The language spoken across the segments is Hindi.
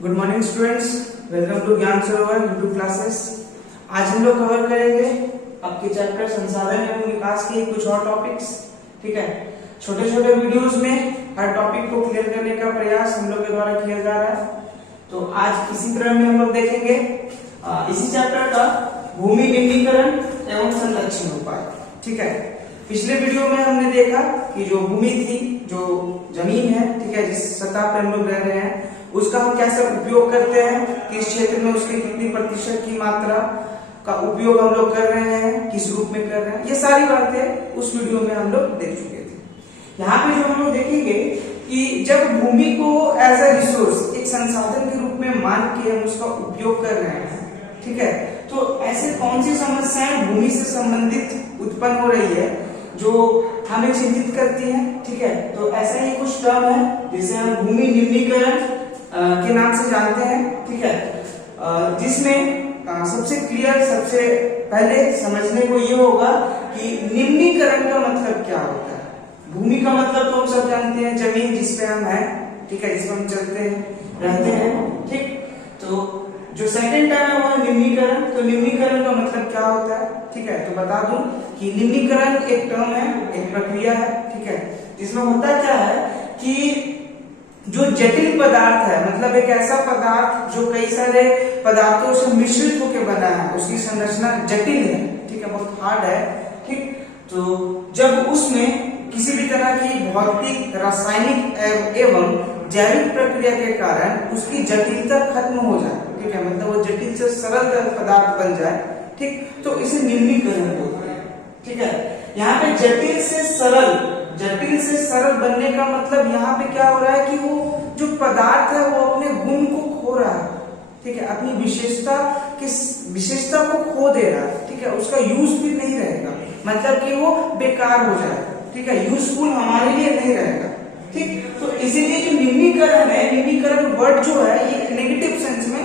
Good morning students, welcome to Gyan Sarovar YouTube classes. आज हम लोग कवर करेंगे आपके चैप्टर संसाधन एवं विकास के कुछ और टॉपिक्स। ठीक है, छोटे छोटे वीडियोस में हर टॉपिक को क्लियर करने का प्रयास हम लोग के द्वारा किया जा रहा है। तो आज इसी क्रम में हम लोग देखेंगे इसी चैप्टर का भूमि निम्नीकरण एवं संरक्षण उपाय। ठीक है, पिछले वीडियो में हमने देखा कि जो भूमि थी, जो जमीन है, ठीक है, जिस सतह पर हम लोग रह रहे हैं, उसका हम कैसे उपयोग करते हैं, किस क्षेत्र में उसके कितनी प्रतिशत की मात्रा का उपयोग हम लोग कर रहे हैं, किस रूप में कर रहे हैं, ये सारी बातें उस वीडियो में हम लोग देख चुके थे। यहाँ पे जो हम लोग देखेंगे कि जब भूमि को एज ए रिसोर्स, एक संसाधन के रूप में मान के हम उसका उपयोग कर रहे हैं, ठीक है, तो ऐसे कौन सी समस्याएं भूमि से संबंधित उत्पन्न हो रही है जो हमें चिंतित करती है। ठीक है, तो ऐसा ही कुछ टर्म है जिसे हम भूमि निम्नीकरण के नाम से जानते हैं। ठीक है, जिसमें सबसे क्लियर, सबसे पहले समझने को ये होगा कि निम्नीकरण का मतलब क्या होता है। भूमि का मतलब तो हम सब जानते हैं, जमीन जिसपे हम हैं, ठीक है, जिसपे हम चलते हैं, रहते हैं। ठीक, तो जो सेकंड टर्म है वो है निम्नीकरण। तो निम्नीकरण का मतलब क्या होता है, ठीक है, तो बता दूं कि निम्नीकरण एक टर्म है, एक प्रक्रिया है, ठीक है, जिसमें होता क्या है कि जो जटिल पदार्थ है, मतलब एक ऐसा पदार्थ जो कई सारे पदार्थों से मिश्रित होकर बना है, उसकी संरचना जटिल है, ठीक है, बहुत हार्ड है। ठीक, तो जब उसमें किसी भी तरह की भौतिक, रासायनिक एवं जैविक प्रक्रिया के कारण उसकी जटिलता खत्म हो जाए, ठीक है, मतलब वो जटिल से सरल पदार्थ बन जाए, ठीक, तो इसे निम्नीकरण बोलते हैं। ठीक है, यहाँ पे जटिल से सरल बनने का मतलब यहाँ पे क्या हो रहा है कि वो जो पदार्थ है वो अपने गुण को खो रहा है, ठीक है, अपनी विशेषता को खो दे रहा है, ठीक है, उसका यूज भी नहीं रहेगा, मतलब कि वो बेकार हो जाएगा, ठीक है, यूजफुल हमारे लिए नहीं रहेगा। ठीक, तो इसीलिए जो निम्नीकरण है, निम्नीकरण वर्ड जो है ये नेगेटिव सेंस में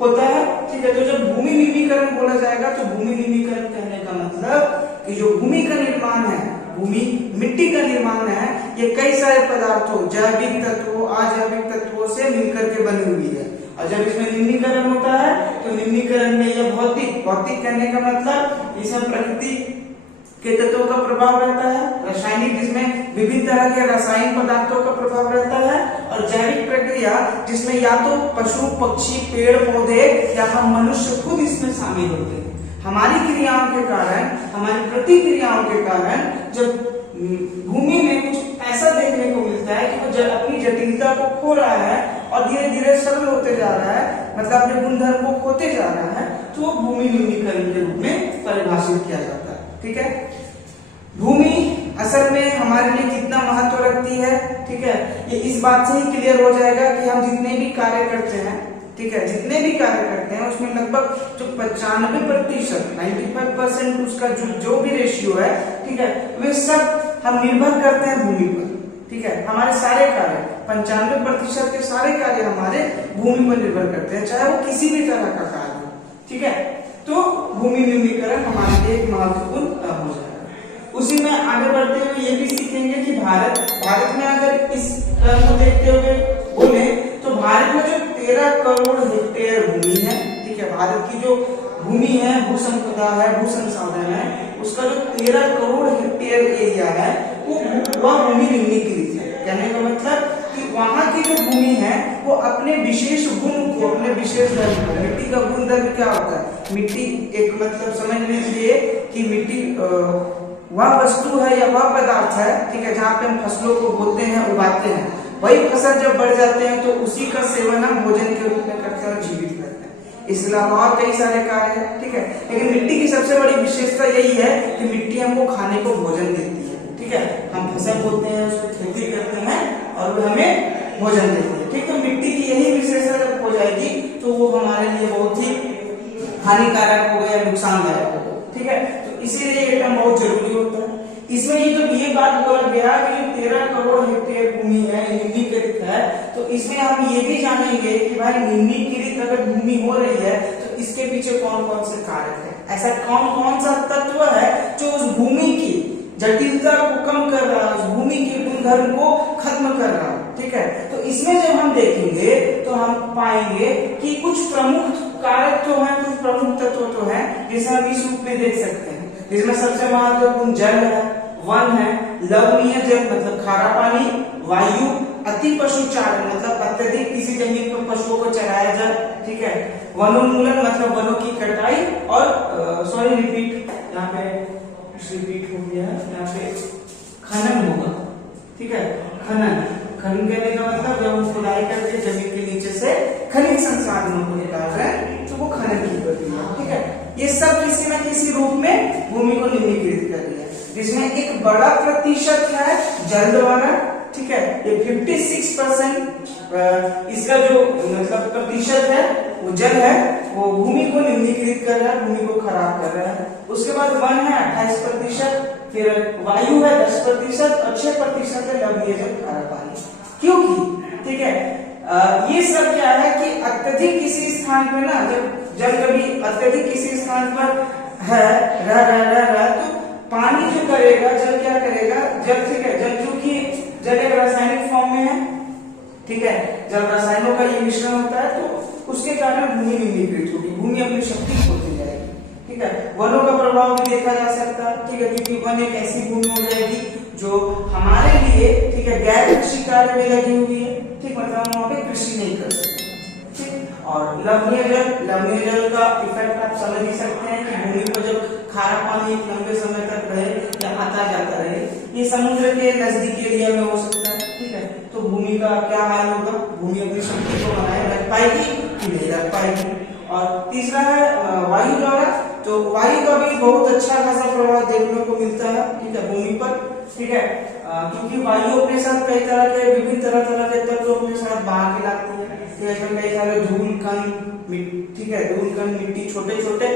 होता है। ठीक है, तो जब भूमि निम्नीकरण बोला जाएगा तो भूमि निम्नीकरण कहने का मतलब कि जो भूमि का निर्माण है, भूमि मिट्टी का निर्माण है, ये कई सारे पदार्थों, जैविक तत्वों, अजैविक तत्वों से मिलकर के बनी हुई है। और जब इसमें निम्नीकरण होता है तो निम्नीकरण में यह भौतिक कहने का मतलब इसमें प्रकृति के तत्वों का प्रभाव रहता है, रासायनिक जिसमें विभिन्न तरह के रासायनिक पदार्थों का प्रभाव रहता है, और जैविक प्रक्रिया जिसमें या तो पशु, पक्षी, पेड़ पौधे या हम मनुष्य खुद इसमें शामिल होते हैं। हमारी क्रियाओं के कारण, हमारी प्रतिक्रियाओं के कारण जब भूमि में कुछ ऐसा देखने को मिलता है कि वो अपनी जटिलता को खो रहा है और धीरे धीरे सरल होते जा रहा है, मतलब अपने गुणधर्म को खोते जा रहा है, तो वो भूमि निम्नीकरण के रूप में परिभाषित किया जाता है। ठीक है, भूमि असल में हमारे लिए कितना महत्व रखती है, ठीक है, ये इस बात से ही क्लियर हो जाएगा कि हम जितने भी कार्य करते हैं, ठीक है, जितने भी कार्य करते हैं उसमें लगभग जो 95%, 95% उसका जो भी रेशियो है, ठीक है, वे सब हम निर्भर करते हैं भूमि पर। ठीक है, हमारे सारे कार्य 95% के सारे कार्य हमारे भूमि पर निर्भर करते हैं, चाहे वो किसी भी तरह का कार्य हो। ठीक है, तो भूमि निम्नीकरण हमारे लिए एक महत्वपूर्ण हो जाएगा। उसी में आगे बढ़ते हुए ये भी सीखेंगे कि भारत में अगर इस टर्म को देखते हुए बोले तो भारत में जो 13 करोड़ हेक्टेयर भूमि है, ठीक है, भारत की जो भूमि है, भू संपदा है, भू संसाधन है, उसका जो 13 करोड़ हेक्टेयर एरिया है वह भूमि निम्नीकृत है। कहने का मतलब कि वहां की जो भूमि है वो अपने विशेष गुण को, अपने विशेष धर्म को, मिट्टी का गुण धर्म क्या होता है, मिट्टी एक मतलब समझ लीजिए कि मिट्टी वह वस्तु है या वह पदार्थ है, ठीक है, जहाँ पे हम फसलों को बोते हैं, उगाते हैं, वही फसल जब बढ़ जाते हैं तो उसी का सेवन हम भोजन के रूप में करते हैं और जीवित करते हैं। इसके अलावा और कई सारे कार्य हैं, ठीक है, लेकिन मिट्टी की सबसे बड़ी विशेषता यही है कि मिट्टी हमको खाने को भोजन देती है। ठीक है, हम फसल बोते हैं, उसकी खेती करते हैं और वो हमें भोजन देती है। ठीक, तो मिट्टी की यही विशेषता जब हो जाएगी तो वो हमारे लिए बहुत ही हानिकारक होगा या नुकसानदायक होगा। ठीक है, तो इसीलिए ये टर्म बहुत जरूरी होता है। इसमें ये बात बोला गया कि जो 13 करोड़ हेक्टेयर भूमि है, निम्नीकृत है, तो इसमें हम ये भी जानेंगे कि भाई निम्नीकृत अगर भूमि हो रही है तो इसके पीछे कौन कौन से कारक है, ऐसा कौन कौन सा तत्व है जो उस भूमि की जटिलता को कम कर रहा है, उस भूमि के गुणधर्म को खत्म कर रहा है। ठीक है। तो इसमें जब हम देखेंगे तो हम पाएंगे कि कुछ प्रमुख कारक तो हैं, कुछ प्रमुख तत्व तो हैं जिसे हम इस रूप में देख सकते हैं, जिसमें सबसे महत्वपूर्ण जल है, वन है, लवणीय जल मतलब खारा पानी, वायु, अति पशु चारण मतलब अत्यधिक किसी जमीन पर पशुओं को चराया जाए, ठीक है, वनोन्मूलन मतलब वनों की कटाई, और सॉरी रिपीट यहाँ पे रिपीट हो गया है, यहाँ पे खनन होगा, ठीक है, खनन करने का मतलब जब हम खुदाई करके जमीन के नीचे से खनिज संसाधनों को निकाल रहे हैं तो वो खनन की प्रक्रिया, ठीक है। ये सब किसी न किसी रूप में भूमि को निम्नीकृत कर दिया, जिसमें एक बड़ा प्रतिशत है जल द्वारा, ठीक है, ये 56% इसका जो मतलब प्रतिशत है वो जल है, वो भूमि को निम्नीकृत कर रहा है, भूमि को खराब कर रहा है। उसके बाद वन है 28%, फिर वायु है 10% और 6% है लवणीय जल खारा पानी। क्योंकि ठीक है ये सब क्या है कि अत्यधिक किसी स्थान पर ना, जब जल कभी अत्यधिक किसी स्थान पर है रह तो पानी जो करेगा, जल क्या करेगा, जल ठीक है, जल चूंकि जल एक रासायनिक फॉर्म में है, ठीक है, जब रसायनों का ये मिश्रण होता है तो उसके कारण भूमि निम्नीकृत होगी, भूमि अपनी शक्ति खोती जाएगी, ठीक है। वनों का प्रभाव भी देखा जा सकता है, ठीक है, क्योंकि वन एक ऐसी भूमि हो जाएगी जो हमारे लिए, ठीक है, गैर कृषि कार्य में लगी हुई है, ठीक, मतलब हम वहां पे कृषि नहीं कर सकते, ठीक। और लवणीय जल का इफेक्ट आप समझ ही सकते हैं कि भूमि को जब खारा पानी एक लंबे समय तक रहे या आता जाता रहे, ये समुद्र के नजदीकी एरिया में हो सकता है, ठीक है, तो भूमि का क्या हाल होगा, भूमि अपनी शक्ति को बनाए रख पाएगी कि नहीं रख पाएगी। और तीसरा है वायु द्वारा, तो वायु का भी बहुत अच्छा खासा प्रभाव देखने को मिलता है, ठीक है, भूमि पर, ठीक है, क्योंकि वायु अपने साथ कई तरह के विभिन्न तरह के तत्व अपने साथ बहा के लाती है, कई सारे धूल कण, ठीक है, धूल कण मिट्टी छोटे छोटे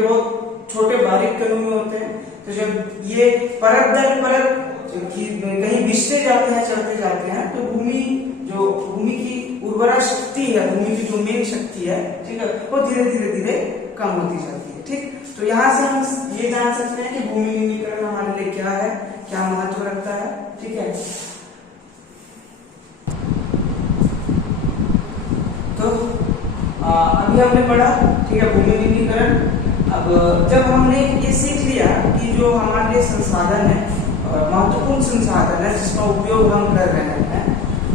बहुत छोटे बारीक कणों में होते हैं, तो जब ये परत दर परत कहीं बिछते जाते हैं, चलते जाते हैं, तो भूमि की उर्वरा शक्ति है, भूमि की जो मेन शक्ति है, ठीक है, वो धीरे धीरे कम होती जाती है, ठीक। तो यहाँ से हम ये जान सकते हैं कि भूमि निम्नीकरण हमारे लिए क्या है, क्या महत्व रखता है, ठीक है। तो अभी हमने पढ़ा, ठीक है, भूमि निम्नीकरण। अब जब हमने ये सीख लिया कि जो हमारे लिए संसाधन है, महत्वपूर्ण संसाधन है जिसका उपयोग हम कर रहे हैं,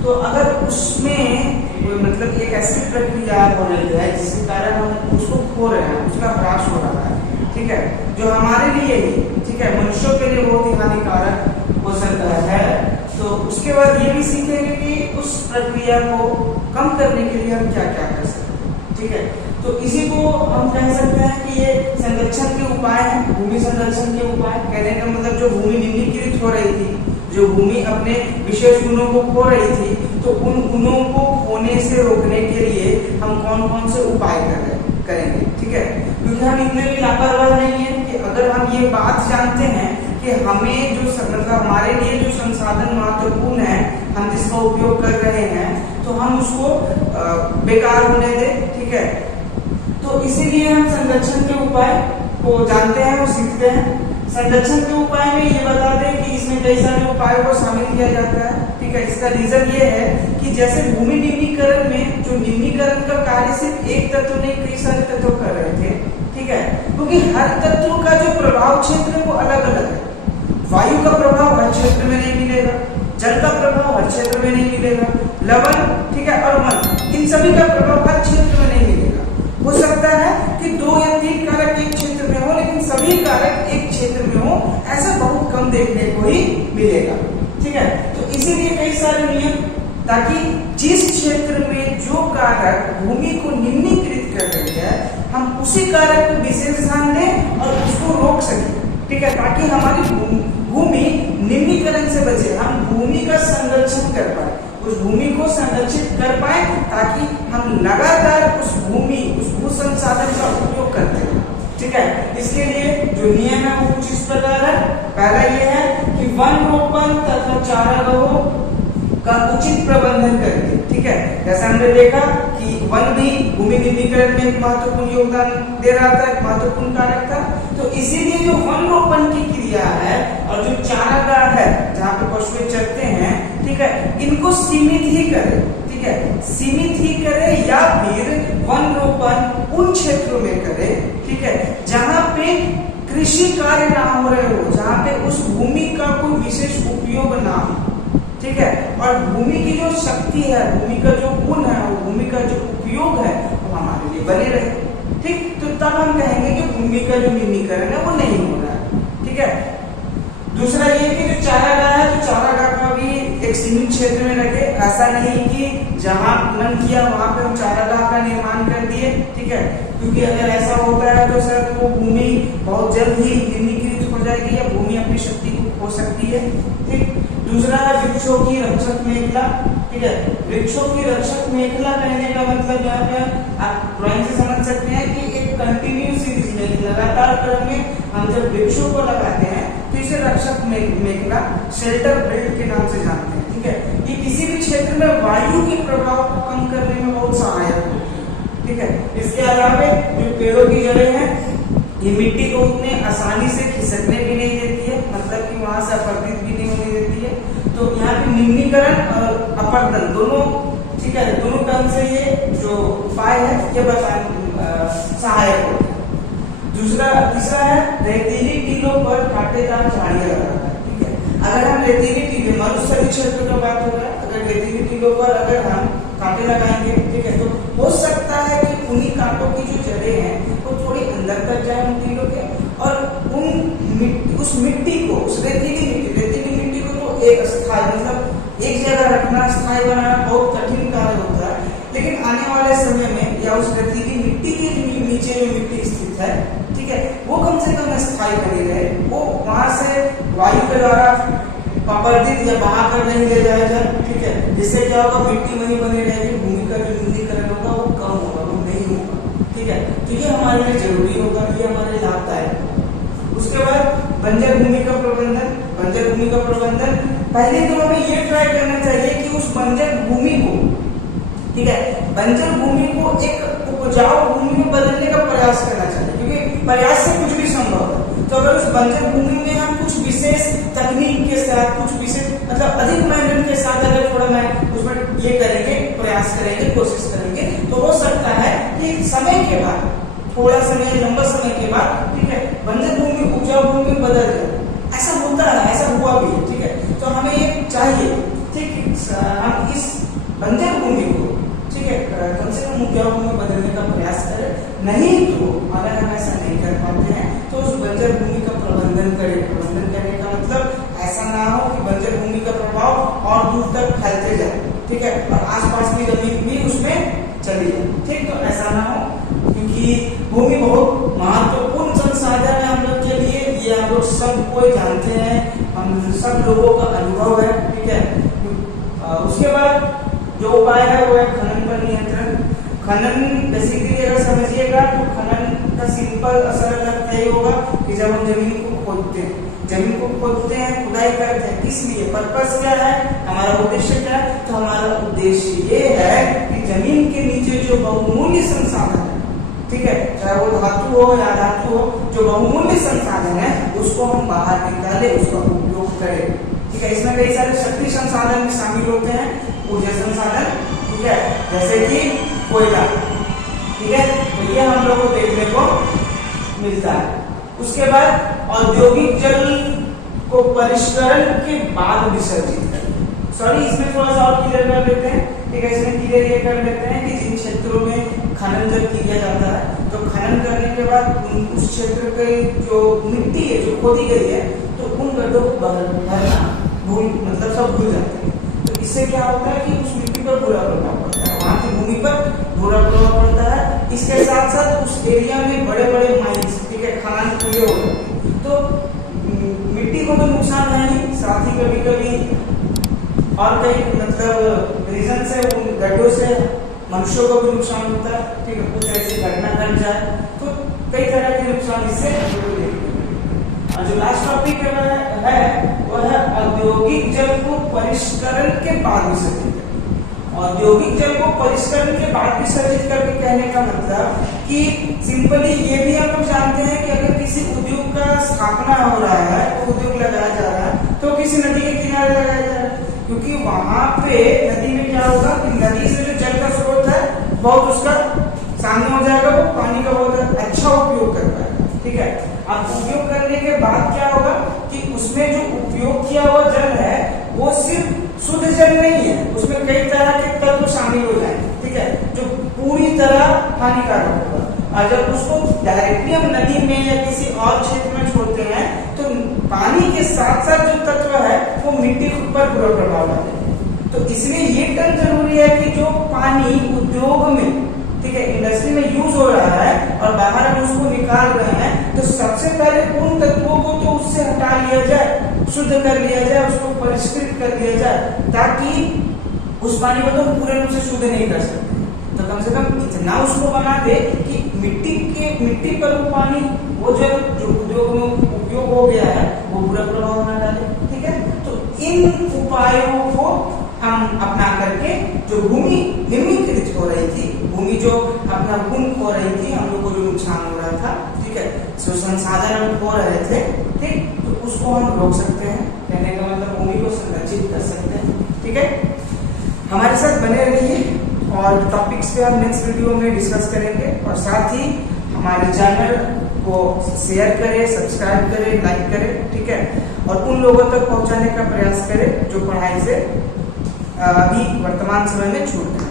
तो अगर उसमें मतलब एक ऐसी प्रक्रिया हो रही है जिसके कारण हम उसको खो रहे हैं, उसका ह्रास हो रहा है, ठीक है, जो हमारे लिए ही, ठीक है, मनुष्यों के लिए बहुत ही हानिकारक हो सकता है, तो उसके बाद ये भी सीखेंगे कि उस प्रक्रिया को कम करने के लिए हम क्या क्या कर सकते हैं, ठीक है। तो इसी को हम कह सकते हैं कि ये संरक्षण के उपाय हैं, भूमि संरक्षण के उपाय। कहने का मतलब जो भूमि निम्नीकृत हो रही थी, जो भूमि अपने विशेष गुणों को खो रही थी, तो उन गुणों को खोने से रोकने के लिए हम कौन कौन से उपाय करेंगे, ठीक है, क्योंकि हम इतने भी लापरवाह नहीं है कि अगर हम ये बात जानते हैं कि हमें जो मतलब हमारे लिए जो संसाधन महत्वपूर्ण है, हम जिसका उपयोग कर रहे हैं, तो हम उसको बेकार होने दें, ठीक है। तो इसीलिए हम संरक्षण के उपाय को जानते हैं और सीखते हैं। संरक्षण के उपाय में ये बता दें कि इसमें कई सारे उपायों को शामिल किया जाता है, ठीक है। इसका रीजन ये है कि जैसे भूमि निम्नीकरण में जो निम्नीकरण का कार्य सिर्फ एक तत्व नहीं कई सारे तत्व कर रहे थे, ठीक है, क्योंकि हर तत्व का जो प्रभाव क्षेत्र है वो अलग अलग है। वायु का प्रभाव हर क्षेत्र में नहीं मिलेगा, जल का प्रभाव हर क्षेत्र में नहीं मिलेगा, लवण, ठीक है, और वन, इन सभी का प्रभाव हर क्षेत्र में नहीं मिलेगा। हो सकता है कि 2 या 3 कारक एक क्षेत्र में हो, लेकिन सभी कारक एक क्षेत्र में हो, ऐसा बहुत कम देखने को ही मिलेगा, ठीक है। तो इसीलिए कई सारे नियम, ताकि जिस क्षेत्र में जो कारक भूमि को निम्नीकृत कर रही है, हम उसी कारक पर विशेष ध्यान दें और उसको रोक सकें, ठीक है, ताकि हमारी भूमि निम्नीकरण से बचे, हम भूमि का संरक्षण कर पाए, उस भूमि को संरक्षित कर पाए, ताकि हम लगातार उस भू संसाधन का उपयोग करते हैं, ठीक है। इसके लिए जो नियम है वो कुछ इस प्रकार है। पहला ये है कि वन रोपण तथा चारागाहों का उचित प्रबंधन करके, ठीक है, जैसा हमने देखा कि वन भी भूमि निम्नीकरण में एक महत्वपूर्ण योगदान दे रहा था, एक महत्वपूर्ण कारक था। तो इसीलिए जो वन रोपण की क्रिया है और जो चारागाह है जहाँ पे पशु चरते हैं, ठीक है, इनको सीमित ही करे, ठीक है, सीमित ही करे या फिर वन रोपण उन क्षेत्रों में करे, ठीक है, जहां पे कृषि कार्य ना हो रहे हो, जहां पे उस भूमि का कोई विशेष उपयोग ना हो, ठीक है, और भूमि की जो शक्ति है, भूमि का जो गुण है, वो भूमि का जो उपयोग है वो हमारे लिए बने रहे, ठीक। तो तब हम कहेंगे कि भूमि का जो निम्नीकरण है वो नहीं हो रहा है, ठीक है। दूसरा ये कि जो चारागाह है, तो चारागाह का भी एक सीमित क्षेत्र में रखे, ऐसा नहीं कि जहां मन किया वहां पे हम चारागाह का निर्माण कर दिए, ठीक है, क्योंकि अगर ऐसा होता है तो सर वो भूमि बहुत जल्द ही निम्नीकृत हो जाएगी या भूमि अपनी शक्ति को खो सकती है, ठीक। दूसरा है वृक्षों की रक्षक मेखला, ठीक है, वृक्षों की रक्षक मेखला कहने का मतलब यहाँ पे आप ड्राइंग से समझ सकते हैं कि एक कंटिन्यू सीरीज में लगातार क्रम में हम जब वृक्षों को लगाते हैं तो इसे रक्षक मेखला, शेल्टर बेल्ट के नाम से जानते हैं, ठीक है। ये किसी भी क्षेत्र में वायु के प्रभाव को कम करने में बहुत सहायक होते हैं, ठीक है। इसके अलावा जो पेड़ों की जड़ें हैं ये मिट्टी को उतने आसानी से खिसकने भी नहीं देती है, मतलब कि वहां से अपरदित भी नहीं होने देती है। तो यहाँ पे निम्नीकरण और अपरदन दोनों, ठीक है, दोनों टर्म से ये जो उपाय है ये सहायक होते हैं। तीसरा है रेतीली टीलों पर कांटेदार झाड़ियां लगाना, ठीक है। अगर हम रेतीली टीले, मरुस्थलीय क्षेत्र का बात हो रहा है, अगर रेतीली टीलों पर अगर हम कांटे लगाएंगे, ठीक है, तो हो सकता है कि उन्हीं कांटों की जो जड़ें हैं वो थोड़ी अंदर तक जाए उन टीलों के, और उस मिट्टी को, उस रेतीली मिट्टी को तो एक स्थायी, मतलब एक जगह रखना, स्थायी बनाना बहुत कठिन कार्य होता है, लेकिन आने वाले समय में या उस रेतीली मिट्टी के नीचे जो मिट्टी स्थित है, ठीक है, वो कम से कम स्थायी बनी रहे, वो वहां से वायु के द्वारा अपरदित या बहा कर नहीं ले जाया जाए, ठीक है, जिससे क्या होगा, मिट्टी वहीं बनी रहेगी, भूमि का जो निम्नीकरण होगा वो कम होगा, वो नहीं होगा, ठीक है। तो ये हमारे लिए जरूरी होगा, ये हमारे लिए लाभदायक होगा। उसके बाद बंजर भूमि का प्रबंधन, बंजर भूमि का प्रबंधन पहले तो हमें ये ट्राई करना चाहिए कि उस बंजर भूमि को, ठीक है, बंजर भूमि को एक उपजाऊ भूमि में बदलने का प्रयास करना चाहिए, क्योंकि प्रयास से कुछ भी संभव है। तो अगर उस बंजर भूमि में हम कुछ विशेष तकनीक के साथ, कुछ विशेष मतलब अधिक मेहनत के साथ अगर थोड़ा मैं उसमें ये करेंगे, प्रयास करेंगे, कोशिश करेंगे, तो हो सकता है कि समय के बाद, थोड़ा समय, लंबा समय के बाद, ठीक है, बंजर भूमि उपजाऊ भूमि में बदल जाए। ऐसा होता है, ऐसा हुआ भी, ठीक है। तो हमें ये चाहिए, ठीक, हम इस बंजर भूमि को, ठीक है, कम से कम उपजाऊ भूमि बदलने का प्रयास करें। नहीं तो अगर हम ऐसा नहीं कर पाते हैं तो उस बंजर भूमि का प्रबंधन करें। प्रबंधन करने का मतलब ऐसा ना हो कि बंजर भूमि का प्रभाव और दूर तक फैलते जाए, ठीक है, और आसपास की जमीन भी उसमें चली जाए, ठीक। तो ऐसा ना हो, क्योंकि भूमि बहुत महत्वपूर्ण संसाधन है हम लोग के लिए, ये हम लोग सब कोई जानते हैं, हम सब लोगों का अनुभव है, ठीक है। उसके बाद जो उपाय है वो है खनन पर नियंत्रण। खनन बेसिकली अगर समझिएगा तो खनन का सिंपल असर लगता ही होगा कि जब हम जमीन को खोदते हैं, जमीन को खोदते हैं, खुदाई करते हैं, किस लिए, पर्पस क्या है, हमारा उद्देश्य क्या है। तो हमारा उद्देश्य ये है कि जमीन के नीचे जो बहुमूल्य संसाधन है, ठीक है, चाहे वो धातु हो या धातु हो, जो बहुमूल्य संसाधन है उसको हम बाहर निकाले, उसका उपयोग करें, ठीक है। इसमें कई सारे शक्ति संसाधन भी शामिल होते हैं, ऊर्जा संसाधन, ठीक है, जैसे कि कोयला, ठीक है, तो ये हम लोग को देखने को मिलता है। उसके बाद औद्योगिक जल को परिष्करण के बाद विसर्जित करें। सॉरी, इसमें थोड़ा सा और क्लियर कर लेते हैं, ठीक है, इसमें क्लियर ये कर लेते हैं कि जिन क्षेत्रों में खनन जब किया जाता है तो खनन करने के बाद उस क्षेत्र के जो मिट्टी है जो खोदी गई है तो उन गड्ढों को भरना मतलब सब भूल जाते हैं। तो इससे क्या होता है कि उस मिट्टी पर बुरा प्रभाव पड़ता है, वहां की भूमि पर बुरा प्रभाव पड़ता है। इसके साथ साथ उस एरिया में बड़े बड़े माइंस, ठीक है, खनन पूरे हो जाते हैं, तो मिट्टी को तो नुकसान है ही, साथ ही कभी कभी और कई मतलब रीजन से उन गड्ढों से मनुष्यों को भी नुकसान होता है, ठीक है, कुछ ऐसी घटना घट जाए तो कई तरह के नुकसान इससे होते हैं। और जो लास्ट टॉपिक है वह है औद्योगिक जल को परिष्करण के बाद विसर्जित करना। औद्योगिक जल को परिष्करण के बाद विसर्जित करके कहने का मतलब कि सिंपली ये भी हम लोग जानते हैं कि अगर किसी उद्योग का स्थापना हो रहा है, तो उद्योग लगाया जा रहा है, तो किसी नदी के किनारे लगाया जा रहा है, क्योंकि वहां पे नदी में क्या होगा कि नदी से जो जल का स्रोत है बहुत उसका सामने हो जाएगा, वो पानी का बहुत अच्छा उपयोग कर पाएगा। ठीक है, अब उपयोग करने के बाद क्या होगा कि उसमें जो उपयोग किया हुआ जल है वो सिर्फ शुद्ध जल नहीं है, उसमें कई तरह के तत्व शामिल हो जाएंगे। ठीक है, जो पूरी तरह हानिकारक होगा। और जब उसको डायरेक्टली हम नदी में या किसी और क्षेत्र में छोड़ते हैं तो पानी के साथ साथ जो तत्व है वो मिट्टी पर बुरा प्रभाव डालेंगे। तो इसलिए ये टर्म जरूरी है कि जो पानी उद्योग में, ठीक है, इंडस्ट्री में यूज हो रहा है और बाहर हम उसको निकाल रहे हैं, तो सबसे पहले उन तत्वों को तो उससे हटा लिया जाए, शुद्ध कर लिया जाए, उसको परिष्कृत कर लिया जाए, ताकि उस पानी को तो पूरे रूप से शुद्ध नहीं कर सकते। तो कम से कम इतना उसको बना दे कि मिट्टी पर वो पानी, वो जल जो उद्योग में उपयोग हो गया है वो बुरा प्रभाव न डाले। ठीक है, तो इन उपायों को हम अपना करके जो भूमि निम्नीकृत हो रही थी, भूमि जो अपना गुण खो रही थी, हम लोग को जो नुकसान हो रहा था, ठीक है, जो संसाधन हम खो रहे थे, ठीक, तो उसको हम रोक सकते हैं। कहने का मतलब भूमि को संरक्षित कर सकते हैं। ठीक है, हमारे साथ बने रहिए और टॉपिक्स पे हम नेक्स्ट वीडियो में डिस्कस करेंगे, और साथ ही हमारे चैनल को शेयर करें, सब्सक्राइब करें, लाइक करें। ठीक है, और उन लोगों तक पहुंचाने का प्रयास करें जो पढ़ाई से अभी वर्तमान समय में छूट गए।